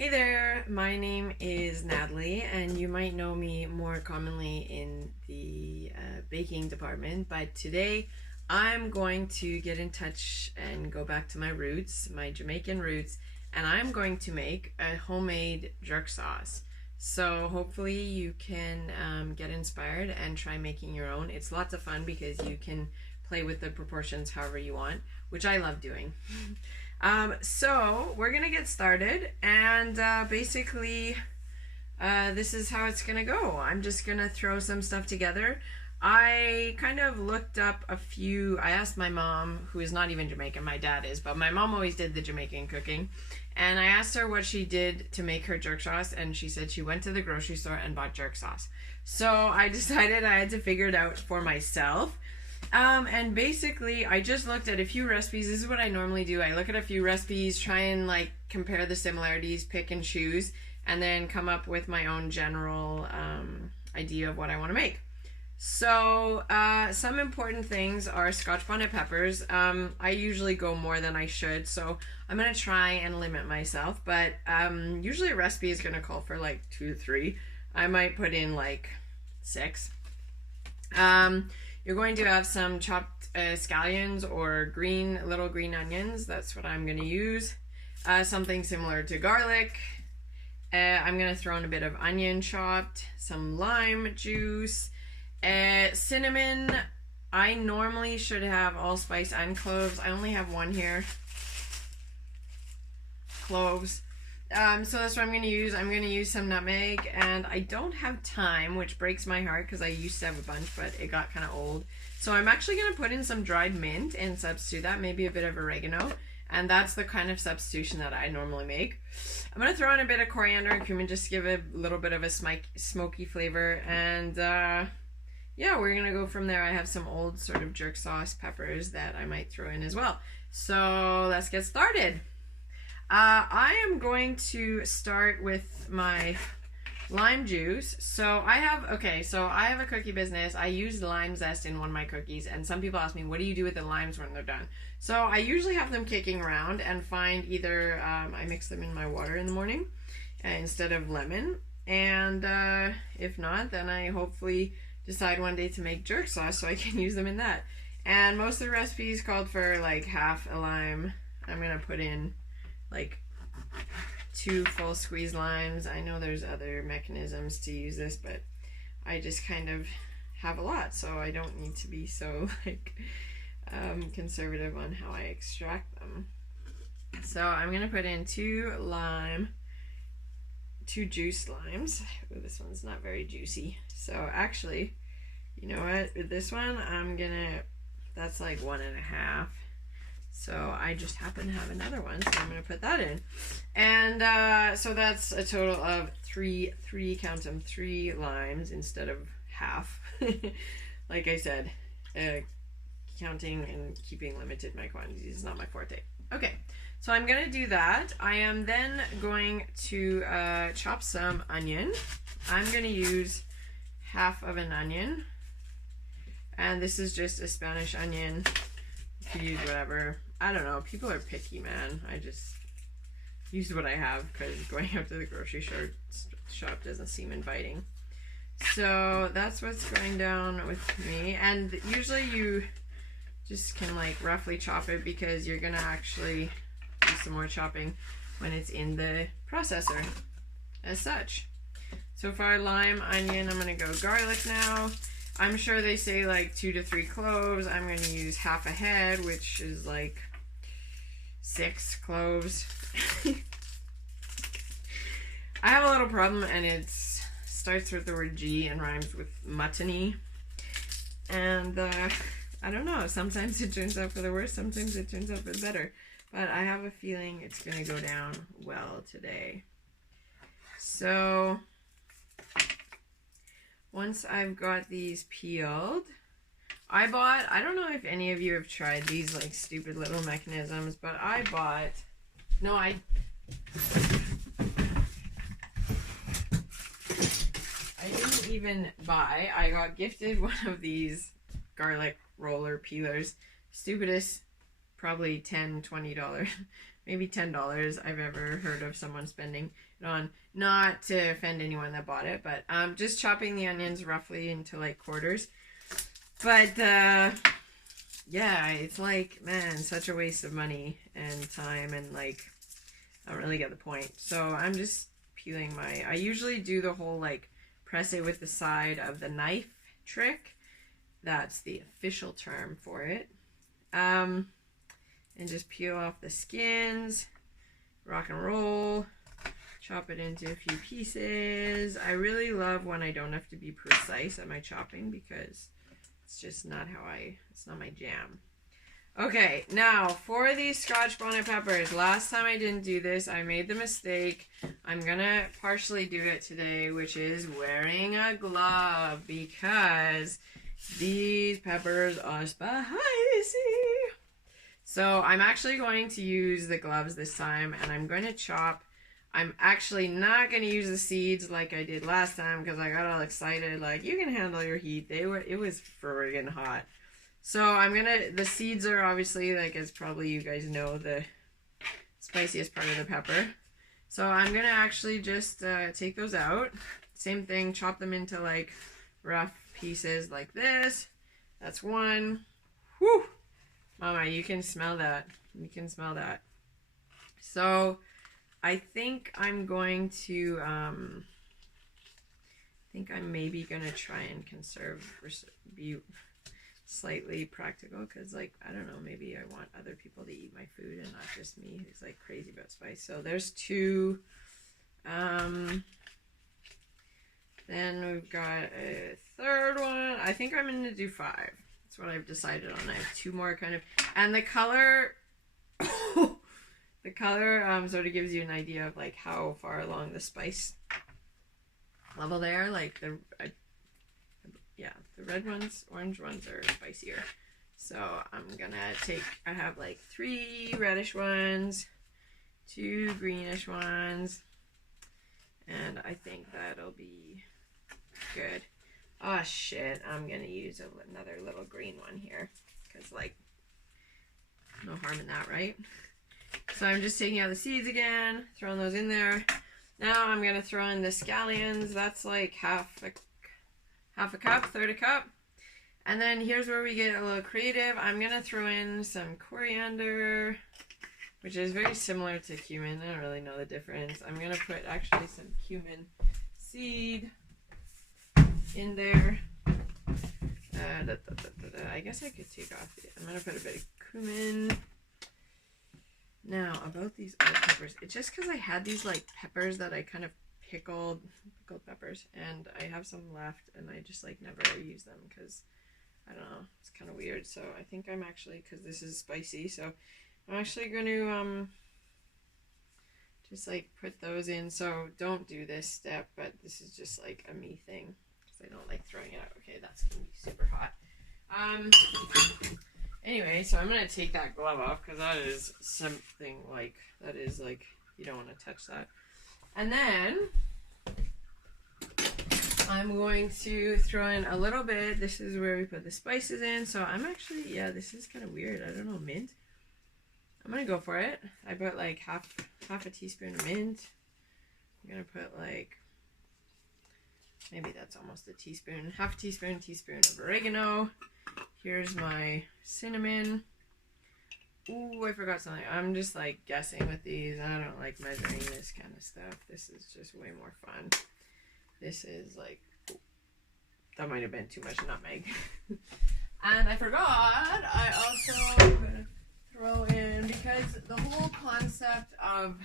Hey there, my name is Natalie, and you might know me more commonly in the baking department, but today I'm going to get in touch and go back to my roots, my Jamaican roots, and I'm going to make a homemade jerk sauce. So hopefully you can get inspired and try making your own. It's lots of fun because you can play with the proportions however you want, which I love doing. So we're gonna get started, and basically this is how it's gonna go. I'm just gonna throw some stuff together. I kind of looked up I asked my mom, who is not even Jamaican, my dad is, but my mom always did the Jamaican cooking, and I asked her what she did to make her jerk sauce, and she said she went to the grocery store and bought jerk sauce. So I decided I had to figure it out for myself. And basically I just looked at a few recipes. This is what I normally do. I look at a few recipes, try and like compare the similarities, pick and choose, and then come up with my own general idea of what I want to make. So some important things are Scotch bonnet peppers. I usually go more than I should, so I'm going to try and limit myself, but usually a recipe is going to call for like 2 to 3. I might put in like 6. You're going to have some chopped scallions or little green onions. That's what I'm going to use. Something similar to garlic. I'm going to throw in a bit of onion chopped, some lime juice, cinnamon. I normally should have allspice and cloves. I only have one here. Cloves. So that's what I'm going to use. I'm going to use some nutmeg, and I don't have thyme, which breaks my heart because I used to have a bunch, but it got kind of old. So I'm actually going to put in some dried mint and substitute that, maybe a bit of oregano, and that's the kind of substitution that I normally make. I'm going to throw in a bit of coriander and cumin just to give a little bit of a smoky flavor, and yeah, we're going to go from there. I have some old sort of jerk sauce peppers that I might throw in as well. So let's get started. I am going to start with my lime juice. So I have a cookie business. I use lime zest in one of my cookies, and some people ask me, what do you do with the limes when they're done? So I usually have them kicking around and find either, I mix them in my water in the morning instead of lemon, and if not, then I hopefully decide one day to make jerk sauce so I can use them in that. And most of the recipes called for like half a lime. I'm going to put in like 2 full squeeze limes. I know there's other mechanisms to use this, but I just kind of have a lot, so I don't need to be so like conservative on how I extract them. So I'm gonna put in 2 juiced limes. Ooh, this one's not very juicy. So actually, you know what? With this one, that's like 1.5. So I just happen to have another one, so I'm going to put that in. And so that's a total of 3 limes instead of half. Like I said, counting and keeping limited my quantities is not my forte. Okay, so I'm going to do that. I am then going to chop some onion. I'm going to use half of an onion. And this is just a Spanish onion. You could use whatever. I don't know. People are picky, man. I just use what I have because going out to the grocery shop doesn't seem inviting. So that's what's going down with me. And usually you just can like roughly chop it because you're going to actually do some more chopping when it's in the processor as such. So for our lime, onion, I'm going to go garlic now. I'm sure they say like 2 to 3 cloves. I'm going to use half a head, which is like 6 cloves. I have a little problem, and it starts with the word G and rhymes with muttony. And I don't know. Sometimes it turns out for the worse. Sometimes it turns out for the better. But I have a feeling it's going to go down well today. So once I've got these peeled, I don't know if any of you have tried these like stupid little mechanisms, but I didn't even buy. I got gifted one of these garlic roller peelers. Stupidest, probably $10, $20, maybe $10 I've ever heard of someone spending. it on. Not to offend anyone that bought it, but just chopping the onions roughly into like quarters. But yeah, it's like, man, such a waste of money and time, and like I don't really get the point. So I'm just peeling I usually do the whole like press it with the side of the knife trick. That's the official term for it. And just peel off the skins, rock and roll, chop it into a few pieces. I really love when I don't have to be precise at my chopping because it's just not it's not my jam. Okay, now for these Scotch bonnet peppers, last time I didn't do this, I made the mistake. I'm gonna partially do it today, which is wearing a glove because these peppers are spicy. So I'm actually going to use the gloves this time, and I'm going to chop. I'm actually not going to use the seeds like I did last time because I got all excited, like, you can handle your heat. It was friggin' hot. So the seeds are obviously, like, as probably you guys know, the spiciest part of the pepper. So I'm going to actually just take those out. Same thing, chop them into, like, rough pieces like this. That's one. Whew! Mama, you can smell that. You can smell that. So I think I'm going to, I think I'm maybe going to try and be slightly practical because, like, I don't know, maybe I want other people to eat my food and not just me who's, like, crazy about spice. So there's two. Then we've got a third one. I think I'm going to do 5. That's what I've decided on. I have 2 more kind of, and the color, the color sort of gives you an idea of like how far along the spice level they are. Like the red ones, orange ones are spicier. So I'm gonna I have like 3 reddish ones, 2 greenish ones, and I think that'll be good. Oh shit, I'm gonna use another little green one here because, like, no harm in that, right? So I'm just taking out the seeds again, throwing those in there. Now I'm gonna throw in the scallions. That's like half a cup, third a cup. And then here's where we get a little creative. I'm gonna throw in some coriander, which is very similar to cumin. I don't really know the difference. I'm gonna put actually some cumin seed in there. I guess I could take off I'm gonna put a bit of cumin. Now about these other peppers, it's just because I had these like peppers that I kind of pickled peppers, and I have some left and I just like never use them because I don't know, it's kind of weird. So I think I'm actually, because this is spicy, so I'm actually going to just like put those in. So don't do this step, but this is just like a me thing because I don't like throwing it out. Okay, that's gonna be super hot. Anyway, so I'm gonna take that glove off because that is something like, that is like, you don't want to touch that. And then I'm going to throw in a little bit. This is where we put the spices in. So I'm actually, yeah, this is kind of weird. I don't know, mint. I'm gonna go for it. I put like half a teaspoon of mint. I'm gonna put like, maybe that's almost a teaspoon, half a teaspoon of oregano. Here's my cinnamon. Ooh, I forgot something. I'm just like guessing with these. I don't like measuring this kind of stuff. This is just way more fun. This is like, ooh, that might have been too much nutmeg. And I forgot, I also am gonna throw in, because the whole concept of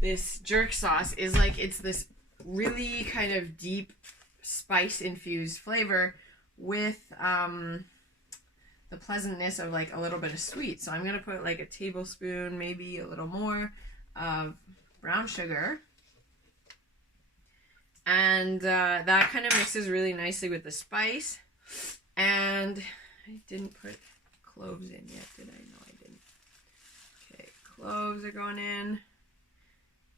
this jerk sauce is like, it's this really kind of deep spice infused flavor with the pleasantness of like a little bit of sweet. So I'm gonna put like a tablespoon, maybe a little more, of brown sugar, and that kind of mixes really nicely with the spice. And I didn't put cloves in yet, did I? No, I didn't. Okay, cloves are going in.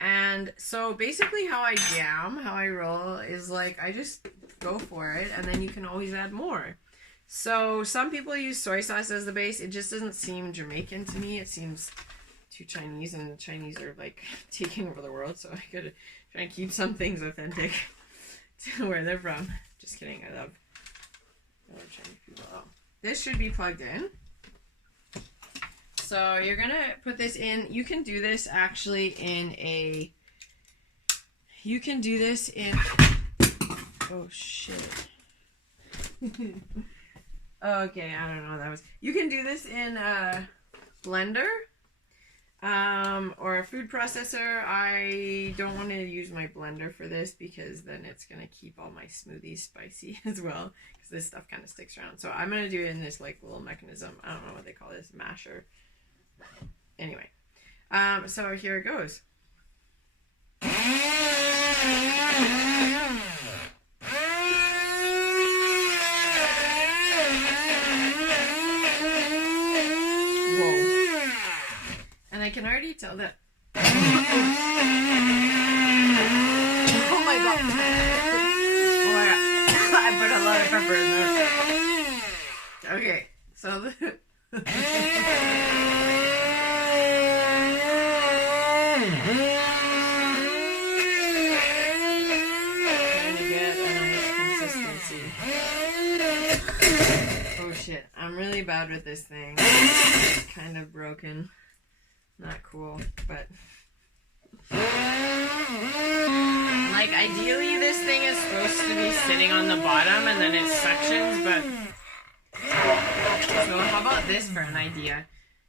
And so basically how I roll is like, I just go for it, and then you can always add more. So some people use soy sauce as the base. It just doesn't seem Jamaican to me. It seems too Chinese, and the Chinese are like taking over the world, so I gotta try and keep some things authentic to where they're from. Just kidding, I love Chinese people. Oh, this should be plugged in. So you're gonna put this in. You can do this actually in a. You can do this in. Oh shit. Okay, I don't know what that was. You can do this in a blender or a food processor. I don't want to use my blender for this because then it's going to keep all my smoothies spicy as well, because this stuff kind of sticks around. So I'm going to do it in this like little mechanism. I don't know what they call this, masher. Anyway, so here it goes. I can already tell that. Oh my god! Oh my god! I put a lot of pepper in there. Okay, so trying to get a nice consistency. Oh shit! I'm really bad with this thing. It's kind of broken. Not cool, but like ideally this thing is supposed to be sitting on the bottom and then it suctions, but so how about this for an idea?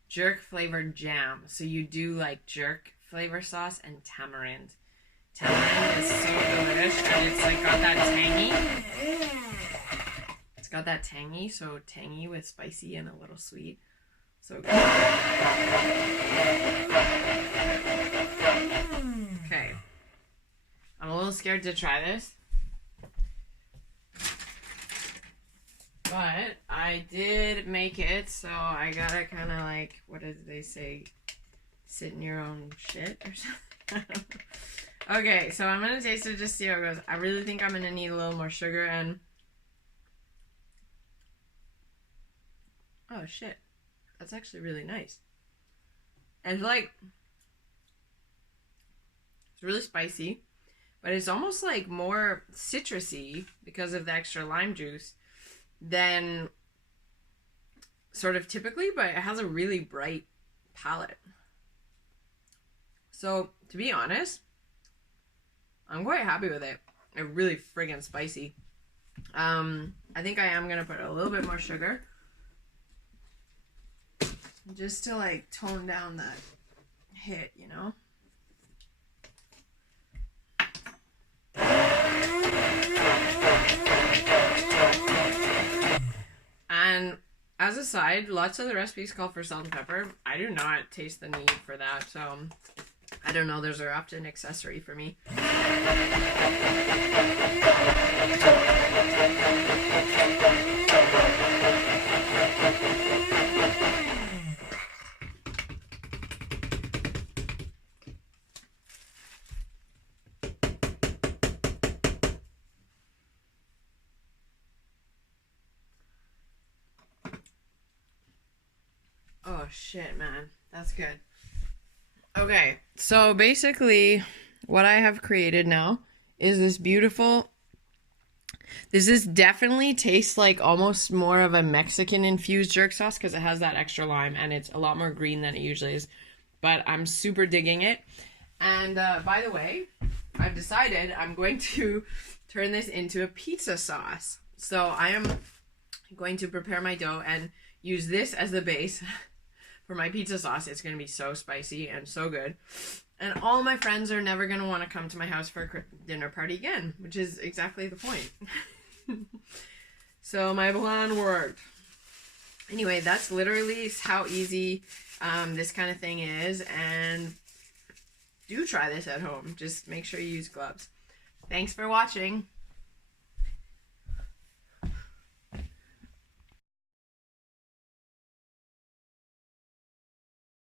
Jerk flavored jam. So you do like jerk flavor sauce and tamarind. Tamarind is so delicious, and it's like got that tangy. It's got that tangy, so tangy with spicy and a little sweet. So good. Okay. I'm a little scared to try this. But I did make it, so I gotta kind of like, what did they say? Sit in your own shit or something? Okay, so I'm gonna taste it, just see how it goes. I really think I'm gonna need a little more sugar and... Oh shit. That's actually really nice. And like, it's really spicy, but it's almost like more citrusy because of the extra lime juice than sort of typically, but it has a really bright palate. So to be honest, I'm quite happy with it. It's really friggin' spicy. I think I am gonna put a little bit more sugar, just to like tone down that hit, you know? And as a side, lots of the recipes call for salt and pepper. I do not taste the need for that, so I don't know, those are often an accessory for me. Oh shit, man. That's good. Okay, so basically what I have created now is this beautiful... This definitely tastes like almost more of a Mexican infused jerk sauce because it has that extra lime and it's a lot more green than it usually is. But I'm super digging it. And by the way, I've decided I'm going to turn this into a pizza sauce. So I am going to prepare my dough and use this as the base for my pizza sauce. It's going to be so spicy and so good. And all my friends are never going to want to come to my house for a dinner party again, which is exactly the point. So my plan worked. Anyway, that's literally how easy this kind of thing is. And do try this at home. Just make sure you use gloves. Thanks for watching.